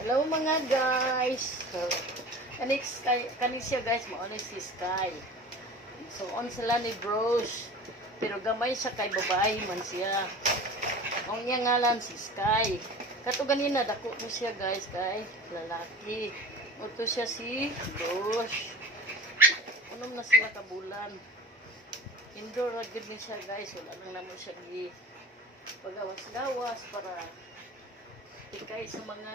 Hello mga guys. So, kani siya guys, mauna si Sky. So on sila ni Bros. Pero gamay siya kay babae man siya. Ang iya ngalan si Sky. Kato ganina dako mo siya guys kay lalaki. Uto siya si Bros. Unom na sila kabulan. Indoor ra gid ni siya guys. Wala lang namo siya gi pagawas-gawas para ikay sa mga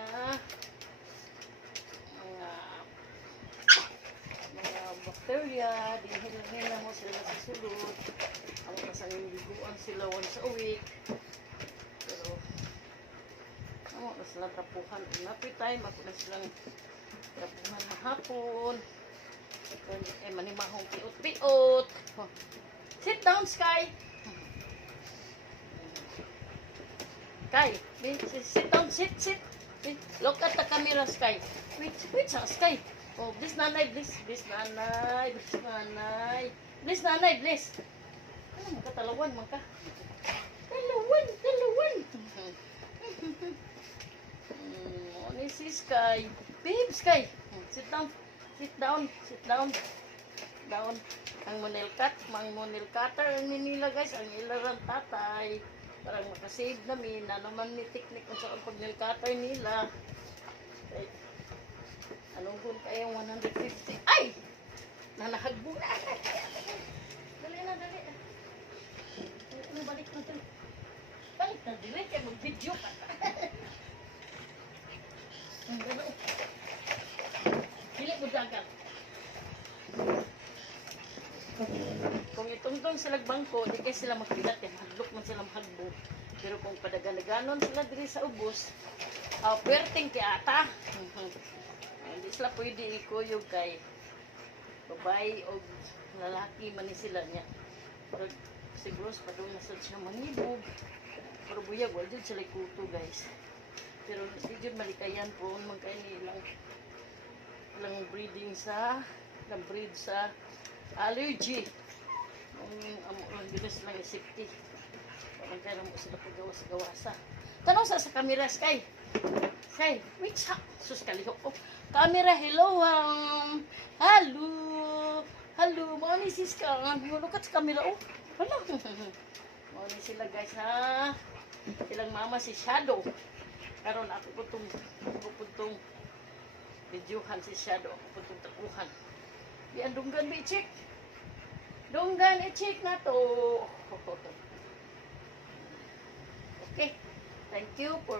bacteria, dinhila mo sila sa sulod. Ang kasang liguan sila once a week. Pero ako na sila trapuhan in happy time. Ako na silang trapuhan na hapon. Manimahong piot-piot. Sit down, Sky. Sky, sit down, sit. Look at the camera, Sky. Wait, Sky. Oh, please, nanay, please. Please, nanay. Ano, magkatalawan, magka. Talawan. Ano si Sky? Babe, Sky. Sit down. Down. Ang monil cutter nila guys, ang ilarang tatay. Parang makasave namin, na naman may technique kung saan pag nilcutter nila. Okay. Anong kung kayang 150? Ay! Nanahagbo na! Dali na. Balik na dili, kaya mag-video ka. Dili mo dagat. Kung itungtong sila bangko, di kayo sila magpilat, hadlok man sila mahagbo. Pero kung padagaliganon sila diri sa ubos, perting kaya ata. Hindi sila pwede ikuyog kay babae o lalaki man sila niya. Pero siguro pa doon nasad siya manibog. Pero buyag, wala dyan sila ikuto guys. Pero di dyan malikayan po, magkain ilang breeding breed sa allergy. Ang bilis lang safety. Parang kaya mo sila pagawas-gawasa. Tanong sa camera, Sky. Sky, wait sa. Sus, kalihok ko. Camera, hello. Hello. Mauni si Sky. Lukat sa camera. Oh, hello. Mauni sila guys ha. Silang mama si Shadow. Karon ako putong videohan si Shadow. Ako putong takuhan. Di andunggan ba i-check? Dunggan i-check na to. Okay. Thank you for